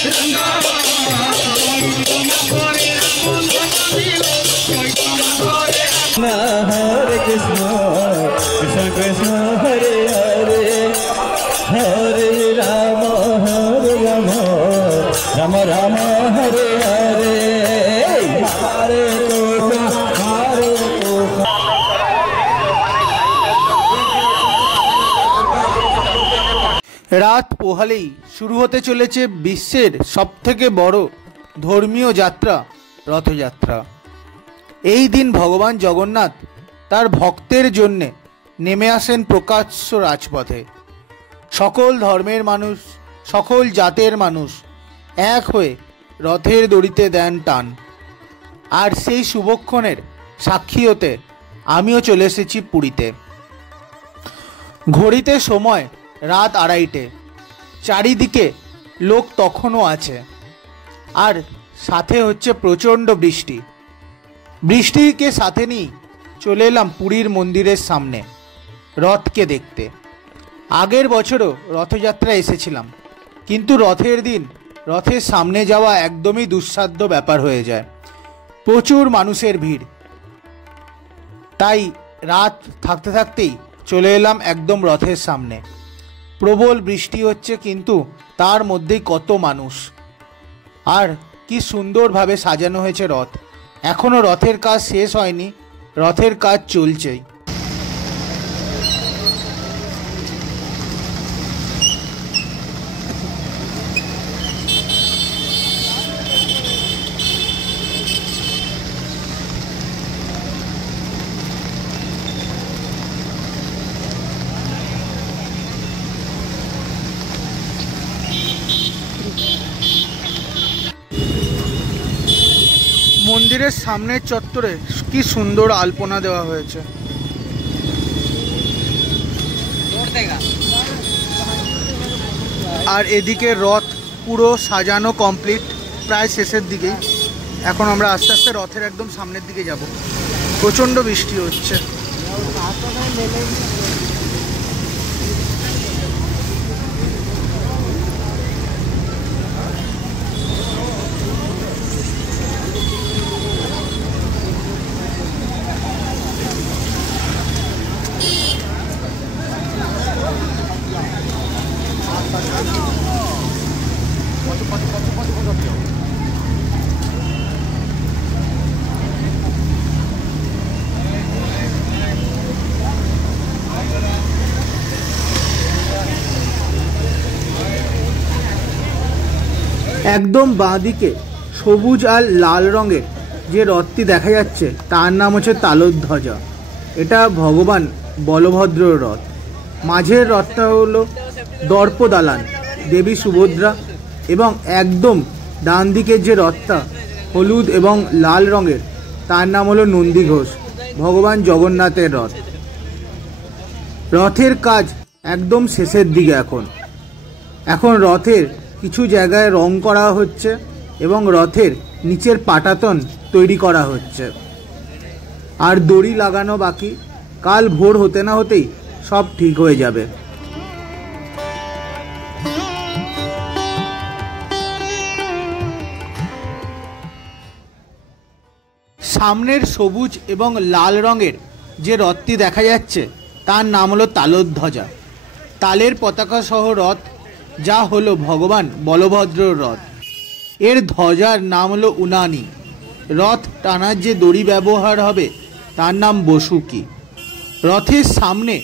Hare Krishna, Krishna Krishna, Hare Hare, Hare Rama, Rama Rama, Hare Hare, Hare Krishna, Hare Krishna. রাত পোহালেই শুরু হতে চলেছে বিশ্বের সবথেকে বড় ধর্মীয় যাত্রা রথযাত্রা। এই দিন ভগবান জগন্নাথ তার ভক্তের জন্যে নেমে আসেন প্রকাশ্য রাজপথে। সকল ধর্মের মানুষ, সকল জাতের মানুষ এক হয়ে রথের দড়িতে দেন টান। আর সেই শুভক্ষণের সাক্ষী হতে আমিও চলে এসেছি পুরীতে। ঘড়িতে সময় রাত 2:30। চারিদিকে লোক তখনও আছে, আর সাথে হচ্ছে প্রচণ্ড বৃষ্টি। বৃষ্টিকে সাথে নিয়ে চলে এলাম পুরীর মন্দিরের সামনে রথকে দেখতে। আগের বছরও রথযাত্রা এসেছিলাম, কিন্তু রথের দিন রথের সামনে যাওয়া একদমই দুঃসাধ্য ব্যাপার হয়ে যায়, প্রচুর মানুষের ভিড়। তাই রাত থাকতে থাকতেই চলে এলাম একদম রথের সামনে। প্রবল বৃষ্টি হচ্ছে, কিন্তু তার মধ্যেই কত মানুষ, আর কি সুন্দরভাবে সাজানো হয়েছে রথ। এখনো রথের কাজ শেষ হয়নি, রথের কাজ চলছেই। মন্দিরের সামনের চত্বরে কি সুন্দর আলপনা দেওয়া হয়েছে। আর এদিকে রথ পুরো সাজানো কমপ্লিট, প্রায় শেষের দিকেই। এখন আমরা আস্তে আস্তে রথের একদম সামনের দিকে যাব। প্রচণ্ড বৃষ্টি হচ্ছে। একদম বাঁদিকে সবুজ আর লাল রঙের যে রথটি দেখা যাচ্ছে তার নাম হচ্ছে তালধ্বজা। এটা ভগবান বলভদ্রর রথ। মাঝের রথটা হলো দর্পদালান, দেবী সুভদ্রা, এবং একদম ডান দিকের যে রথটা হলুদ এবং লাল রঙের তার নাম হলো নন্দীঘোষ, ভগবান জগন্নাথের রথ। রথের কাজ একদম শেষের দিকে। এখন রথের কিছু জায়গায় রং করা হচ্ছে এবং রথের নিচের পাটাতন তৈরি করা হচ্ছে, আর দড়ি লাগানো বাকি। কাল ভোর হতে না হতেই সব ঠিক হয়ে যাবে। সামনের সবুজ এবং লাল রঙের যে রথটি দেখা যাচ্ছে তার নাম হলো তালধ্বজা, তালের পতাকা সহ রথ, যা হলো ভগবান বলভদ্রর রথ। এর ধ্বজার নাম হলো উনানি। রথ টানার যে দড়ি ব্যবহার হবে তার নাম বসুকি। রথের সামনে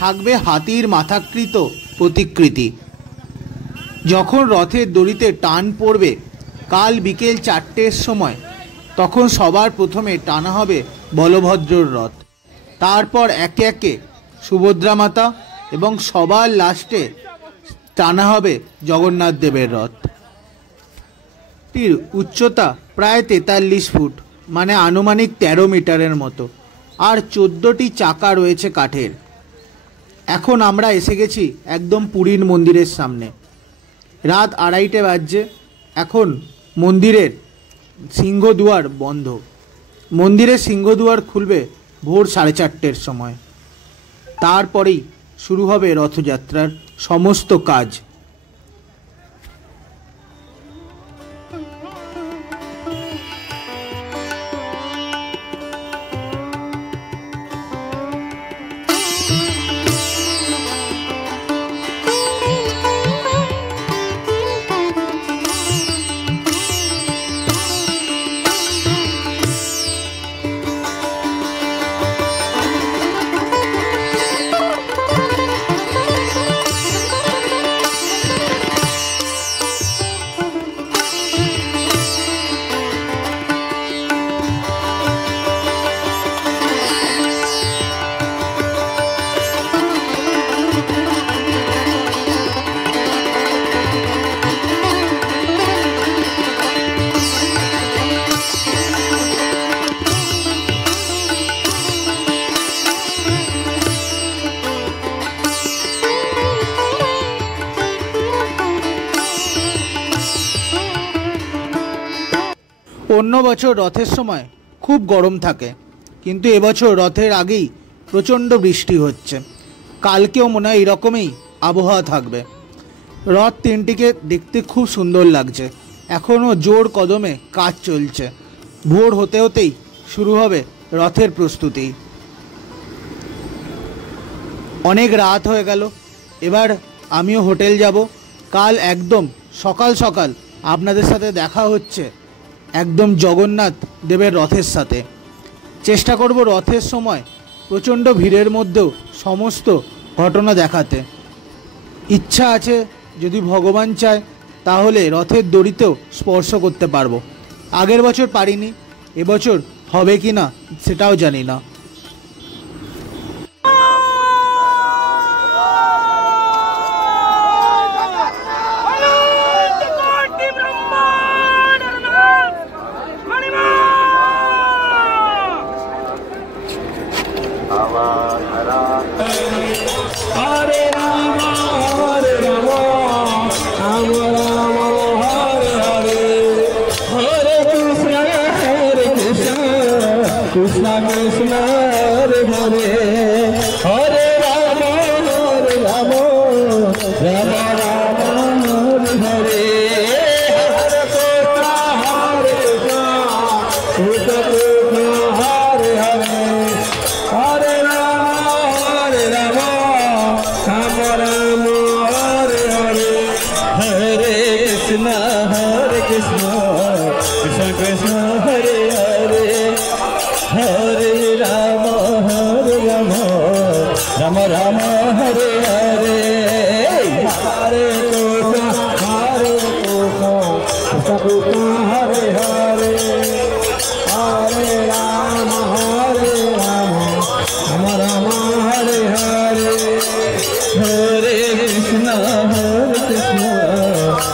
থাকবে হাতির মাথাকৃত প্রতিকৃতি। যখন রথের দড়িতে টান পড়বে কাল বিকেল 4টের সময়, তখন সবার প্রথমে টানা হবে বলভদ্রর রথ, তারপর একে একে সুভদ্রা মাতা, এবং সবার লাস্টে টানা হবে জগন্নাথ দেবের রথ। টির উচ্চতা প্রায় 43 ফুট, মানে আনুমানিক 13 মিটারের মতো, আর 14টি চাকা রয়েছে কাঠের। এখন আমরা এসে গেছি একদম পুরীর মন্দিরের সামনে। রাত 2:30 বাজছে। এখন মন্দিরের সিংহদুয়ার বন্ধ। মন্দিরের সিংহদুয়ার খুলবে ভোর 4:30-এর সময়। তারপরেই শুরু হবে রথযাত্রার সমস্ত কাজ। অন্য বছর রথের সময় খুব গরম থাকে, কিন্তু এবছর রথের আগেই প্রচণ্ড বৃষ্টি হচ্ছে। কালকেও মনে হয় এরকমই আবহাওয়া থাকবে। রথ তিনটিকে দেখতে খুব সুন্দর লাগছে। এখনও জোর কদমে কাজ চলছে। ভোর হতে হতেই শুরু হবে রথের প্রস্তুতি। অনেক রাত হয়ে গেল, এবার আমিও হোটেল যাব। কাল একদম সকাল সকাল আপনাদের সাথে দেখা হচ্ছে একদম জগন্নাথ দেবের রথের সাথে। চেষ্টা করব রথের সময় প্রচণ্ড ভিড়ের মধ্যেও সমস্ত ঘটনা দেখাতে। ইচ্ছা আছে যদি ভগবান চায় তাহলে রথের দড়িতেও স্পর্শ করতে পারবো। আগের বছর পারিনি, এবছর হবে কি না সেটাও জানি না। Krishna Krishna Hare Hare Hare Rama Hare Rama Rama Rama Hare Hare Hare Krishna Hare Hare Hare Rama Hare Rama Rama Rama Hare Hare Hare Krishna Krishna Krishna Hare Hare Hare Rama Rama Rama Hare Hare Hare Krishna Hare Hare Hare Rama Rama Rama Hare Hare Hare Krishna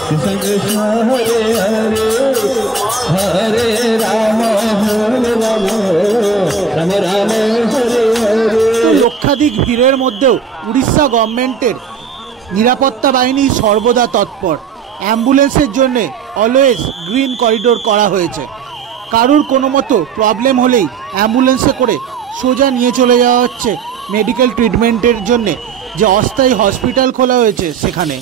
Krishna Krishna Hare Hare Hare Rama Rama Rama Hare Hare। লক্ষাধিক ভিড়ের মধ্যেও উড়িষ্যা গভর্নমেন্টের নিরাপত্তা বাহিনী সর্বদা তৎপর। অ্যাম্বুলেন্সের জন্য অলওয়েজ গ্রিন করিডোর করা হয়েছে। কারুর কোনো মতো প্রবলেম হলেই অ্যাম্বুলেন্সে করে সোজা নিয়ে চলে যাওয়া হচ্ছে মেডিকেল ট্রিটমেন্টের জন্যে যে অস্থায়ী হসপিটাল খোলা হয়েছে সেখানে।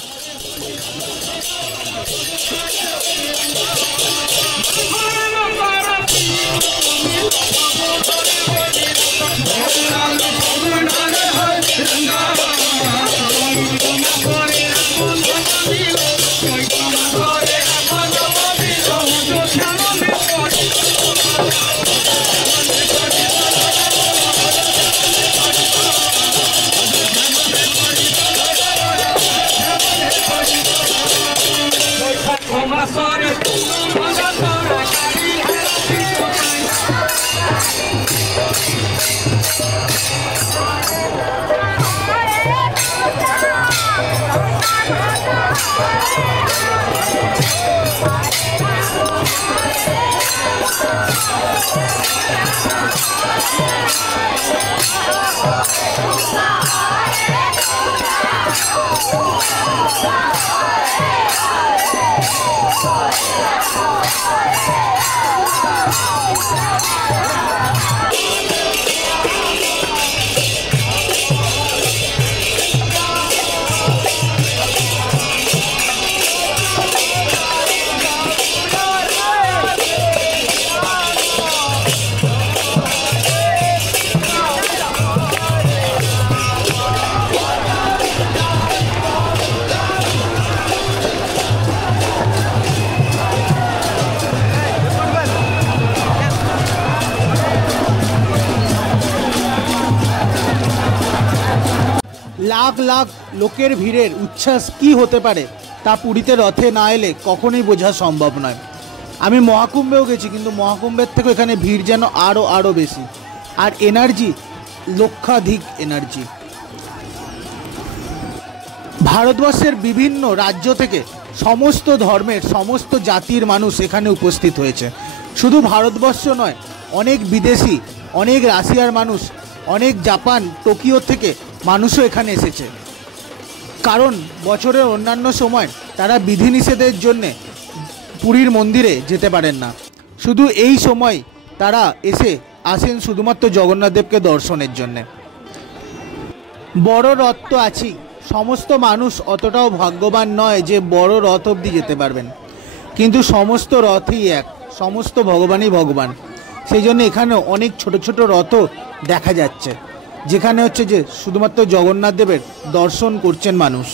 লাখ লাখ লোকের ভিড়ের উচ্ছ্বাস কি হতে পারে তা পুরীতে রথে না এলে কখনোই বোঝা সম্ভব নয়। আমি মহাকুম্ভেও গেছি, কিন্তু মহাকুম্ভের থেকে এখানে ভিড় যেন আরও বেশি, আর এনার্জি লক্ষাধিক এনার্জি। ভারতবর্ষের বিভিন্ন রাজ্য থেকে সমস্ত ধর্মের সমস্ত জাতির মানুষ এখানে উপস্থিত হয়েছে। শুধু ভারতবর্ষ নয়, অনেক বিদেশি, অনেক রাশিয়ার মানুষ, অনেক জাপান, টোকিও থেকে মানুষও এখানে এসেছে। কারণ বছরের অন্যান্য সময় তারা বিধিনিষেধের জন্যে পুরীর মন্দিরে যেতে পারেন না। শুধু এই সময় তারা আসেন শুধুমাত্র জগন্নাথ দেবকে দর্শনের জন্যে। বড় রথ তো আছেই, সমস্ত মানুষ অতটাও ভাগ্যবান নয় যে বড় রথ অবধি যেতে পারবেন, কিন্তু সমস্ত রথই এক, সমস্ত ভগবানই ভগবান। সেই জন্য এখানে অনেক ছোট ছোট রথও দেখা যাচ্ছে, যেখানে হচ্ছে যে শুধুমাত্র জগন্নাথ দেবের দর্শন করছেন মানুষ।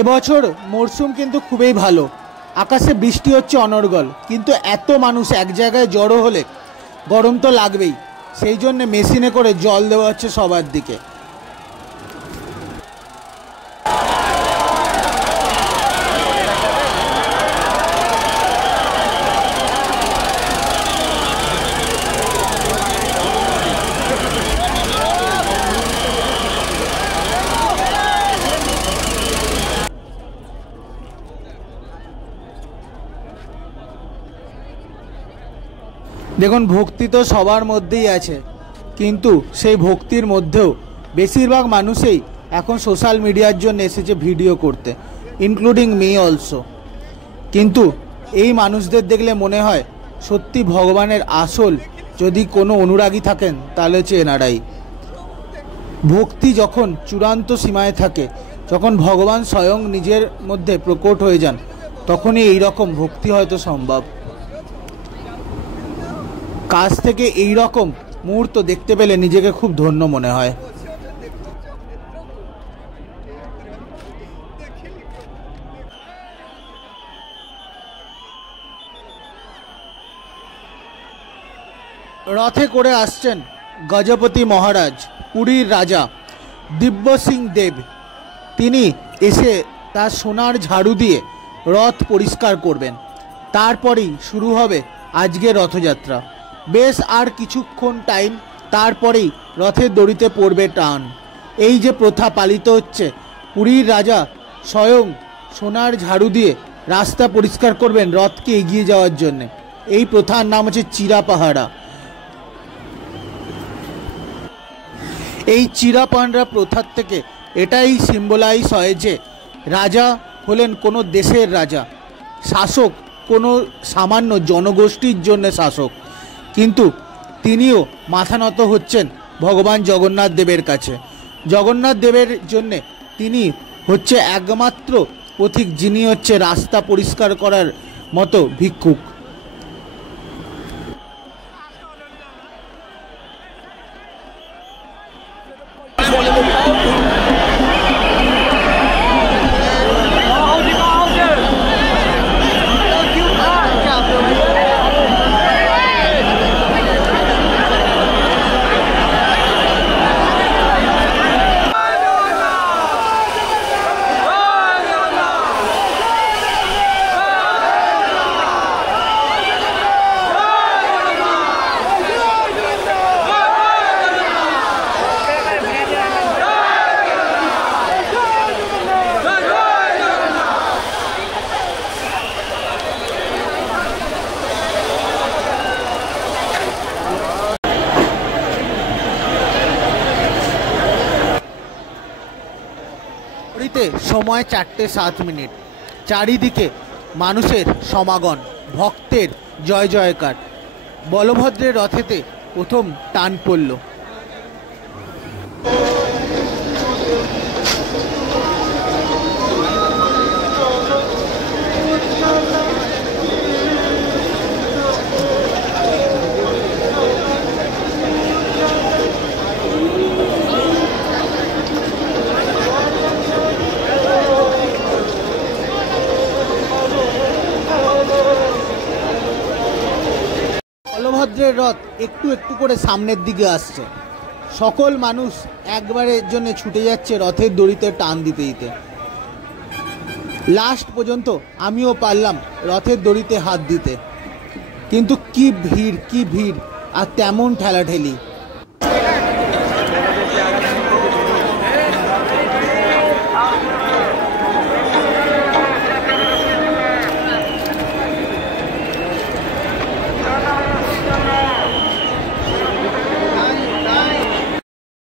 এবছর মরশুম কিন্তু খুবই ভালো, আকাশে বৃষ্টি হচ্ছে অনর্গল, কিন্তু এত মানুষ এক জায়গায় জড়ো হলে গরম তো লাগবেই, সেই জন্য মেশিনে করে জল দেওয়া হচ্ছে সবার দিকে। দেখুন, ভক্তি তো সবার মধ্যেই আছে, কিন্তু সেই ভক্তির মধ্যেও বেশিরভাগ মানুষই এখন সোশ্যাল মিডিয়ার জন্য এসেছে ভিডিও করতে, ইনক্লুডিং মি অলসো। কিন্তু এই মানুষদের দেখলে মনে হয় সত্যি ভগবানের আসল যদি কোনো অনুরাগী থাকেন তাহলে হচ্ছে এনারাই। ভক্তি যখন চূড়ান্ত সীমায় থাকে, যখন ভগবান স্বয়ং নিজের মধ্যে প্রকট হয়ে যান, তখনই এই রকম ভক্তি হয়তো সম্ভব। কাছ থেকে এই রকম মুহূর্ত দেখতে পেলে নিজেকে খুব ধন্য মনে হয়। রথে করে আসছেন গজপতি মহারাজ, পুরীর রাজা, দিব্য সিং দেব, তিনি এসে তার সোনার ঝাড়ু দিয়ে রথ পরিষ্কার করবেন। তারপরেই শুরু হবে আজকের রথযাত্রা। বেশ আর কিছুক্ষণ টাইম, তারপরেই রথের দড়িতে পড়বে টান। এই যে প্রথা পালিত হচ্ছে, পুরীর রাজা স্বয়ং সোনার ঝাড়ু দিয়ে রাস্তা পরিষ্কার করবেন রথকে এগিয়ে যাওয়ার জন্যে। এই প্রথার নাম হচ্ছে চিরাপাহারা। এই চিরাপাহারা প্রথার থেকে এটাই সিম্বলাইজ হয় যে রাজা হলেন কোনো দেশের রাজা, শাসক কোনো সামান্য জনগোষ্ঠীর জন্য শাসক, কিন্তু তিনিও মাথা নত হচ্ছেন ভগবান জগন্নাথ দেবের কাছে। জগন্নাথ দেবের জন্যে তিনি হচ্ছে একমাত্র পথিক, যিনি হচ্ছে রাস্তা পরিষ্কার করার মতো ভিক্ষুক। সময় 4:07। চারিদিকে মানুষের সমাগম, ভক্তের জয় জয়কার। বলভদ্রের রথেতে প্রথম টান পড়ল। বলভদ্রের রথ একটু একটু করে সামনের দিকে আসছে। সকল মানুষ একবারের জন্য ছুটে যাচ্ছে রথের দড়িতে টান দিতে দিতে। লাস্ট পর্যন্ত আমিও পারলাম রথের দড়িতে হাত দিতে, কিন্তু কি ভিড় আর তেমন ঠেলাঠেলি।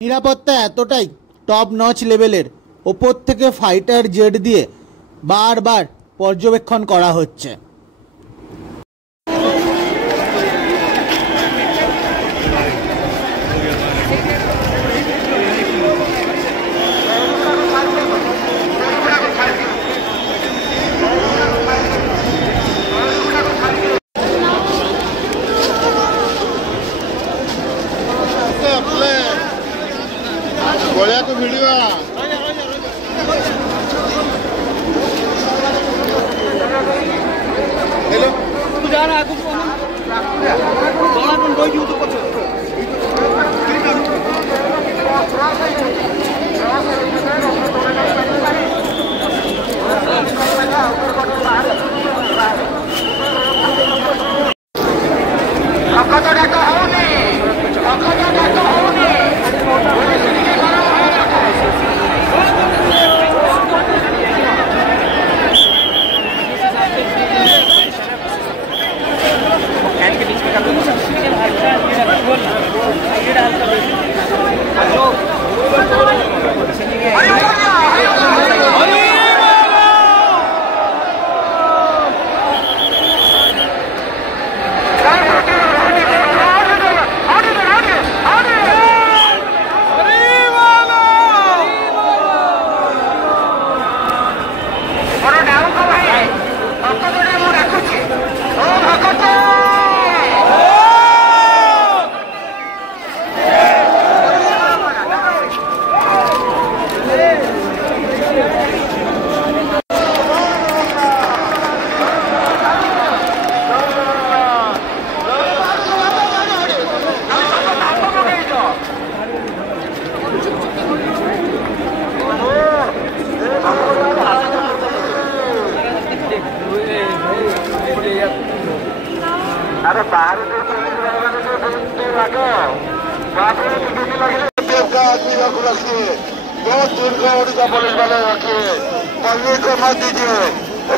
নিরাপত্তা এতটাই টপ নচ লেভেলের, ওপর থেকে ফাইটার জেট দিয়ে বারবার পর্যবেক্ষণ করা হচ্ছে। अरे बाहर से आदमी रख रखिए, बहुत दूर का उड़ीसा पुलिस वाले रखिए, पब्लिक को मत दीजिए।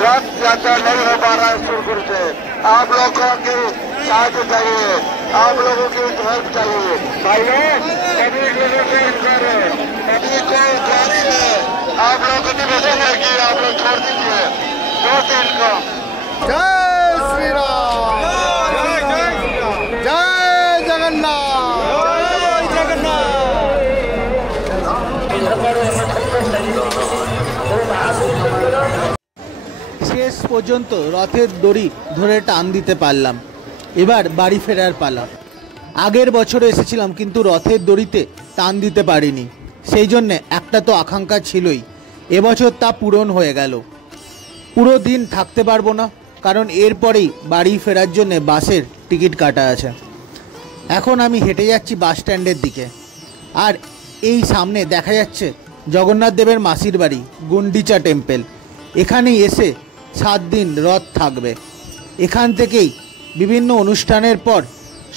रथ यात्रा नहीं हो पा रहा है सुरखुर से। आप लोगों की सहायता चाहिए, आप लोगों की हेल्प चाहिए। भाइयों पब्लिक लोगों से इनकार है, पब्लिक को जारी है, आप लोगों को निवेदन है कि आप लोग छोड़ दीजिए। बहुत इनको जय श्री राम, जय जगन्नाथ, जय जगन्नाथ। শেষ পর্যন্ত রথের দড়ি ধরে টান দিতে পারলাম। এবার বাড়ি ফেরার পালা। আগের বছরে এসেছিলাম কিন্তু রথের দড়িতে টান দিতে পারিনি, সেই জন্যে একটা তো আকাঙ্ক্ষা ছিলই। এবছর তা পূরণ হয়ে গেল। পুরো দিন থাকতে পারবো না, কারণ এরপরেই বাড়ি ফেরার জন্যে বাসের টিকিট কাটা আছে। এখন আমি হেঁটে যাচ্ছি বাস স্ট্যান্ডের দিকে। আর এই সামনে দেখা যাচ্ছে জগন্নাথ দেবের মাসির বাড়ি গুন্ডিচা টেম্পল। এখানেই এসে 7 দিন রথ থাকবে। এখান থেকেই বিভিন্ন অনুষ্ঠানের পর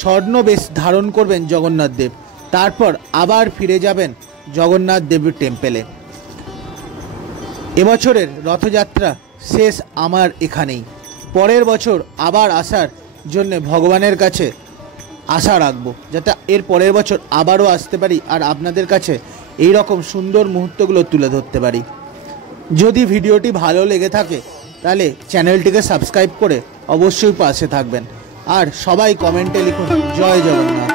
স্বর্ণবেশ ধারণ করবেন জগন্নাথ দেব, তারপর আবার ফিরে যাবেন জগন্নাথ দেবের টেম্পলে। এবছরের রথযাত্রা শেষ আমার এখানেই। পরের বছর আবার আসার জন্য ভগবানের কাছে আশা রাখবো, যাতে এর পরের বছর আবারও আসতে পারি আর আপনাদের কাছে এই রকম সুন্দর মুহূর্তগুলো তুলে ধরতে পারি। যদি ভিডিওটি ভালো লেগে থাকে তাহলে চ্যানেলটিকে সাবস্ক্রাইব করে অবশ্যই পাশে থাকবেন। আর সবাই কমেন্টে লিখুন জয় জগন্নাথ।